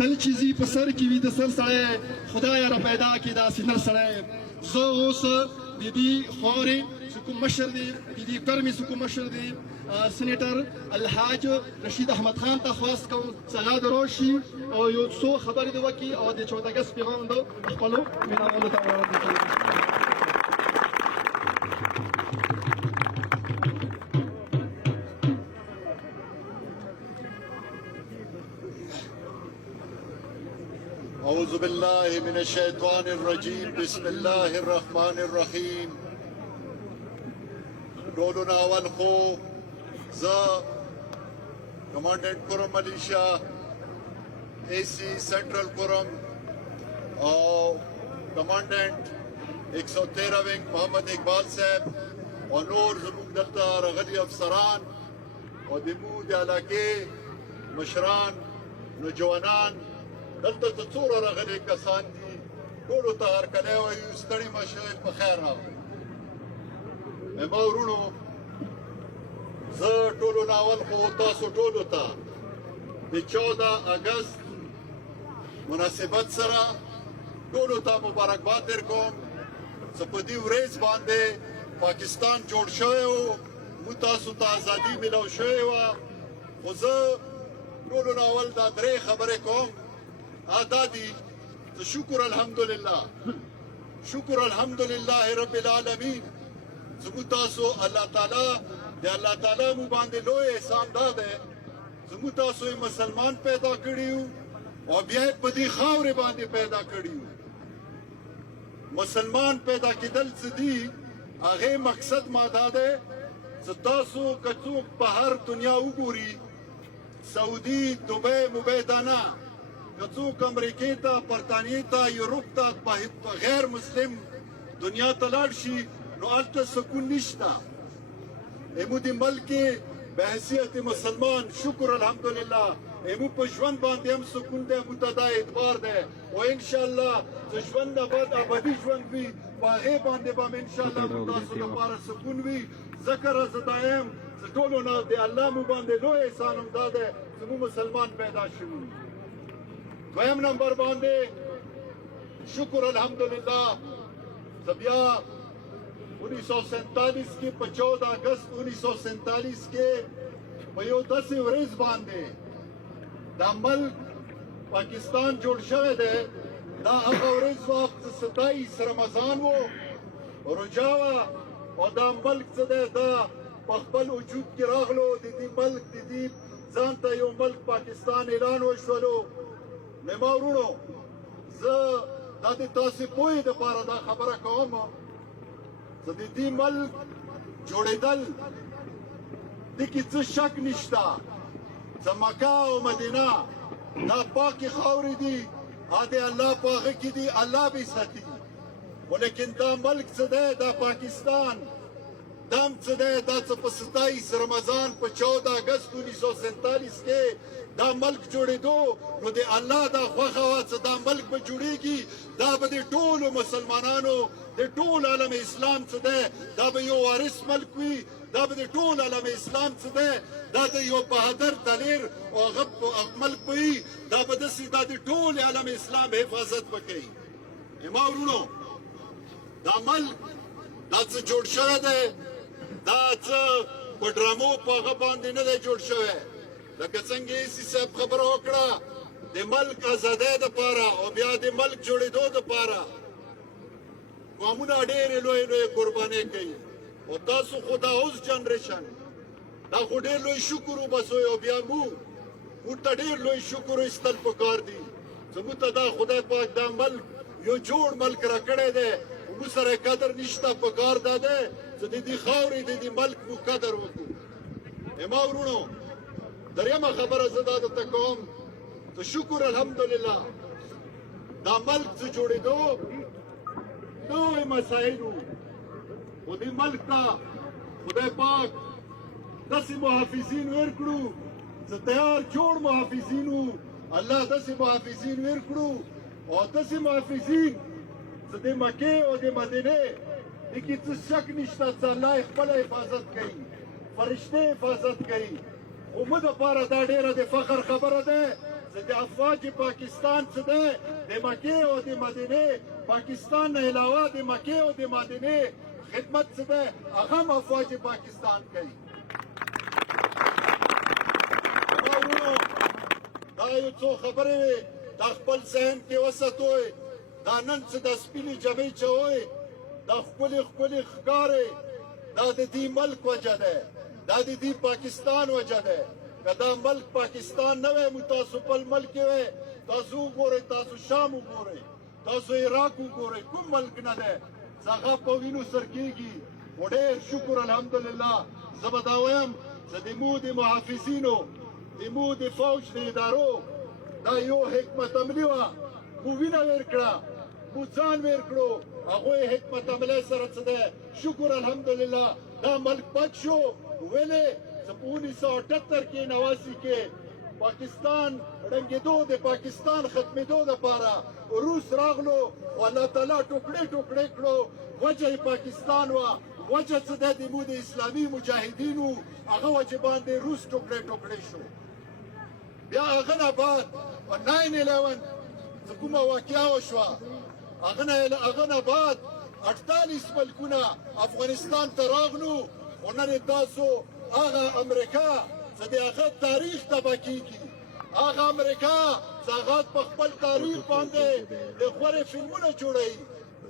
تل چې زی په سر کې وي د سر سړی خدای را پیدا کړي داسې نر سړی زه اوس د دې خاورې چې کوم مشر دی د دې کرمې چې کوم مشر دی سینیټر الحاج رشید احمد خان ته خواست کوم سلام راشي او یو څو خبرې دی وکړي او د 14 اگست پیغام د خپلو مینوالو ته وړاندې کړي. أعوذ بالله من الشيطان الرجيم بسم الله الرحمن الرحيم. ټولو اول خو زه کمانډنټ کورم ملیشیا AC سنټرل کورم او کمانډنټ 113 وینګ محمد اقبال صاحب او نور زموږ دلته راغلي افسران او د مو د علاقې مشران نوجوانان دلته ته څومره راغلي کسان دي ټولو ته هرکلی وایو ستړي مه شئ په خیر راغلئ. ما ورونو زه ټولو نه اول خو تاسو ټولو ته د 14 اګست مناسبت سره ټولو ته مبارکباد درکوم چې په دې ورځ باندې پاکستان جوړ شوی و موږ تاسو ته ازادي میلاو شوې وه خو زه ټولو نه اول دا درې خبرې کوم دا دي چې شکر الحمدلله شکر الحمدلله رب العالمین زموږ تاسو الله تعالی د الله تعالی مو باندې لوی احسان دا دی زموږ تاسو مسلمان پیدا کړي او بیا په دې خاورې باندې پیدا کړي مسلمان پیدا کېدل څه دي هغې مقصد ما دا دی چې تاسو که څوک په هر دنیا وګوري سعودي دوبۍ موبۍ دا نه که څوک امریکې ته برطانیې ته یورپ ته په غیر مسلم دنیا ته لاړ شي نو هلته سکون نشته زموږ د ملک کې به حیثیت مسلمان شکر الحمدلله زموږ په ژوند باندې هم سکون دی موږ ته دا اعتبار دی او انشاءالله چې ژوند نه بعد ابدي ژوند وي په هغې باندې به هم انشاءالله موږ تاسو لپاره سکون وي ذکر زه دا یم چې ټولو نه د الله مو باندې لوی احسان هم دا دی چې موږ مسلمان پیدا شوي. دویم نمبر باندې شکر الحمدلله زه بیا 1947 کې په 14 اگست 1947 کې په یو داسې ورځ باندې دا ملک پاکستان جوړ شوی دی دا هغه ورځ وه چې 27 رمضان و روژه وه او دا ملک څه دی دا په خپل وجود کې راغلو د دې ملک د دې ځان ته یو ملک پاکستان اعلان وشولو. نو ما ورونو زه دا د تاسې پوهې دپاره دا خبره کوم چې د دې ملک جوړېدل دې کې څه شک نشته چې مکه او مدینه دا پاکې خاورې دي د الله په هغه کې دي الله به ساتي ولیکن دا ملک څه دی دا پاکستان دا هم څه دی دا څه په 27 رمضان په 14 اګست 1947 کې دا ملک جوړېدو نو د الله دا خوښه وه چې دا ملک به جوړېږي دا به د ټولو مسلمانانو د ټول عالم اسلام څه دی دا به یو وارث ملک وي دا به د ټول عالم اسلام څه دی دا د یو بهادر دلیر او هغه ملک به وي دا به داسې دا د ټول عالم اسلام حفاظت به کوي. ما ورونو دا ملک دا څه جوړ شوی دی دا څه په ډرامو په هغه باندې نه دی جوړ شوی لکه څنګه ایسي صاحب خبره وکړه د ملک ازادۍ دپاره او بیا د ملک جوړېدو دپاره قومونه ډېرې لویې لویې قربانۍ کوي او تاسو خو دا اوس جنریشن دا خو ډېر لوی شکر وباسئ او بیا موږ ته ډېر لوی شکر ایستل پکار دي زموږ ته دا خدای پاک دا ملک یو جوړ ملک راکړی دی موږ سره قدر نشته پکار دا دی چې د دې خاورې د دې ملک موږ قدر وکړو. ما ورونو دریمه خبره زه دا درته کوم چې شکر الحمدلله دا ملک چې جوړېدو نوی مسایل وو خو دې ملک ته خدای پاک داسې محافظین ورکړو چې تیار جوړ محافظین وو الله داسې محافظین ورکړو او داسې محافظین چې د مکې او د مدینې دې کې څه شک نشته چې الله یې خپله حفاظت کوي فرشتې حفاظت کوي خو موږ دپاره دا ډېره د فخر خبره ده چې د افواج پاکستان څه دی د مکې او د مدینې پاکستان نه علاوه د مکې او د مدینې خدمت څه دی هغه هم افواج پاکستان کوي. دا یو څو خبرې وې دا خپل ذهن کې وساتئ. دا نن څه د سپینې جامې چوئ دا ښکلې ښکلې ښکارې دا د دې ملک وجه ده دا د دې پاکستان وجه ده. که دا ملک پاکستان نه وی مو تاسو خپل ملک کې وی تاسو وګورئ تاسو شام وګورئ تاسو عراق وګورئ کوم ملک نه دی چې هغه په وینو سر کېږي. خو ډېر شکر الحمدلله زه به دا وایم چې د مو د محافظینو د مو د فوج د ادارو دا یو حکمت عملي وه. مو وینه ویر کړه مو ځان ویر کړو هغوی حکمت عملی سره څه دی شکر الحمدلله دا ملک بچ شو. ولې چې په 1978 کې 89 کې پاکستان ړنګېدو د پاکستان ختمېدو دپاره روس راغلو او الله تعالی ټوکړې ټوکړې کړو. وجه یې پاکستان وه وجه څه دی د مو د اسلامي مجاهدینو هغه وجه باندې روس ټوکړې ټوکړې شو. بیا هغه نه بعد په 9/11 چې کومه واقعه وشوه هغه نه بعد 48 ملکونه افغانستان ته راغلو. او نن تاسو هغه امریکا چې د هغه تاریخ تباه کېږي هغه امریکا چې هغه په خپل تاریخ باندې د غورې فلمونه جوړوي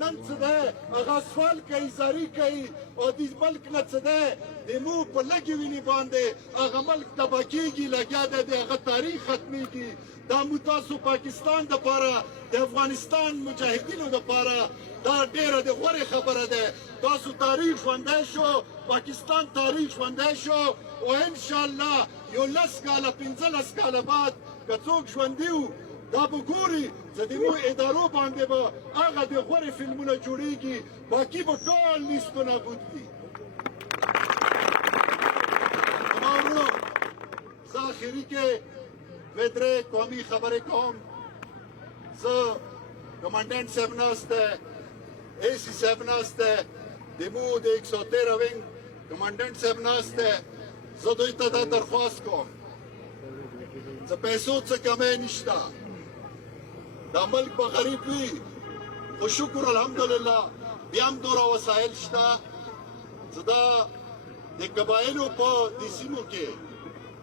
نن څه دی هغه سوال کوي زاري کوي او د ملک نه څه دی د مو په لږې وینې باندې هغه ملک تباه کېږي لګیا دی د هغه تاریخ ختمېږي. دا مو تاسو پاکستان دپاره د افغانستان مجاهدینو دپاره دا ډېره د غورې خبره ده. تاسو تاریخ ژوندی شو پاکستان تاریخ ژوندی شو او انشاءالله یو 10 کاله 15 کاله بعد که څوک ژوندي وو دا به ګوري چې د مو ادارو باندې به هغه د غورې فلمونه جوړېږي باقي به ټول نیست و نابود وي. زما ورونو زه اخري کې دوې درې قومي خبرې کوم. زه کمانډنټ صاحب ناست دی اے سی صاحب ناست دی د مو د 113 وینګ کمانډنټ صاحب ناست دی. زه دوی ته دا درخواست کوم چې پیسو څه کمی نشته دا ملک به غریب وي خو شکر الحمدلله بیا هم دوره وسایل شته چې دا د قبایلو په دې سیمو کې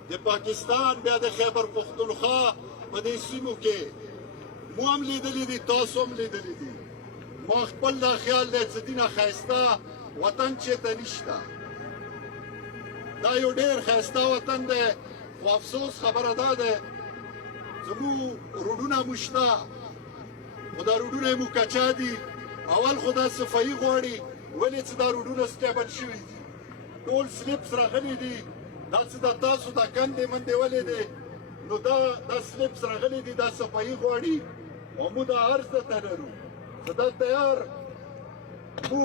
د پاکستان بیا د خیبر پختونخوا په دې سیمو کې مو هم لیدلي دي تاسو هم لیدلي دي. ما خپل دا خیال دی چې دینه ښایسته وطن چېرته نشته. دا یو ډېر ښایسته وطن دی خو افسوس خبره دا ده زموږ روډونه مو شته خو دا روډونه یې مو کچا دي. اول خو دا صفایي غواړي ولې چې دا روډونه سټیبل شوي دي ټول سلیپس راغلي دي. دا چې دا تاسو دا کندې مندې ولې دی نو دا سلیپس راغلي دي دا صفایي غواړي او موږ دا عرض ته لرو چې دا تیار مو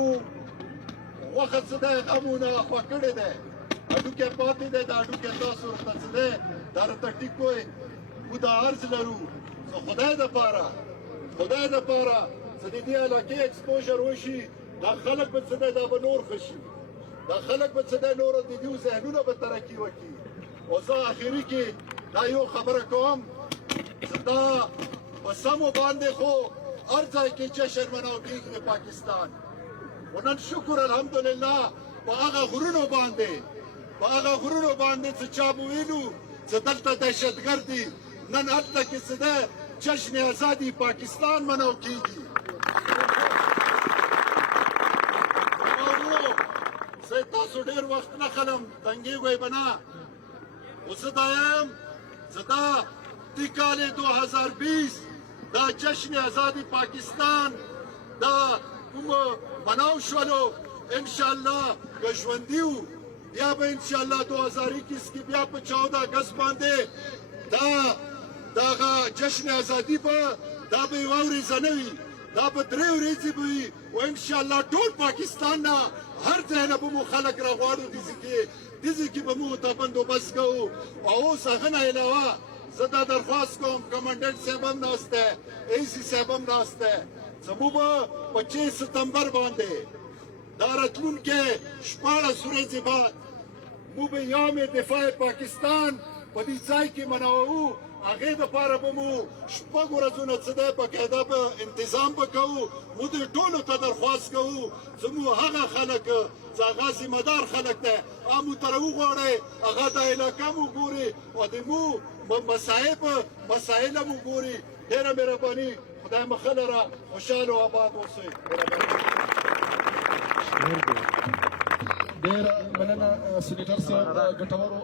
غوښه څه دی هغه مو نه اخوا کړې دی هډوکی پاتې دی دا هډوکی تاسو ورته څه دی دا راته ټیک کوئ. موږ دا عرض لرو چې خدای دپاره چې د دې علاقې ایکسپوژر وشي دا خلک به څه دی دا به نور ښه شي دا خلک به څه دی نور د دوی ذهنونه به ترقي وکړي. او زه اخري کې دا یو خبره کوم چې دا په سمو باندې خو هر ځای کې جشن مناو کېږي د پاکستان. و نن شکر الحمدلله په هغه غرونو باندې چې چا مو وینو چې دلته دهشتګرد دي نن هلته کې څه دی جشن ازادي پاکستان مناو کېږي. زه تاسو ډېر وخت نه خلم تنګېږئ به نه خو زه دا یم چې دا دې کال 2020 دا جشن ازادي پاکستان دا کوم مناو شولو انشاءالله که ژوندي وو بیا به انشاءالله 2021 کې بیا په 14 اګست باندې دغه جشن ازادي به دا به یوه ورځ نه وي دا به 3 ورځې به وي او انشاءالله ټول پاکستان نه هر ځای نه به مو خلک راغواړو دې کې به مو ته بندوبست کوو. او اوس هغه نه علاوه زه دا درخواست کوم کمانډنټ صاحب هم ناست دی اے سی صاحب هم ناست دی چې موږ به 25 ستمبر باندې دا راتلونکې 14 ورځې بعد موږ به یوم دفاع پاکستان په دې ځای کې مناوو هغې دپاره به مو شپږ ورځونه څه دی په قاعده به انتظام به کوو مو دې ټولو ته درخواست کوو زموږ هغه خلک چې هغه ذمهدار خلک دی هغه مو تره وغواړئ هغه د علاقه مو ګوري او د مو مسایل مو ګوري ډېره مهرباني خدای مخه لره خوشحاله او آباد اوسئ ډېره مننه سینیټر صاحب ګټورو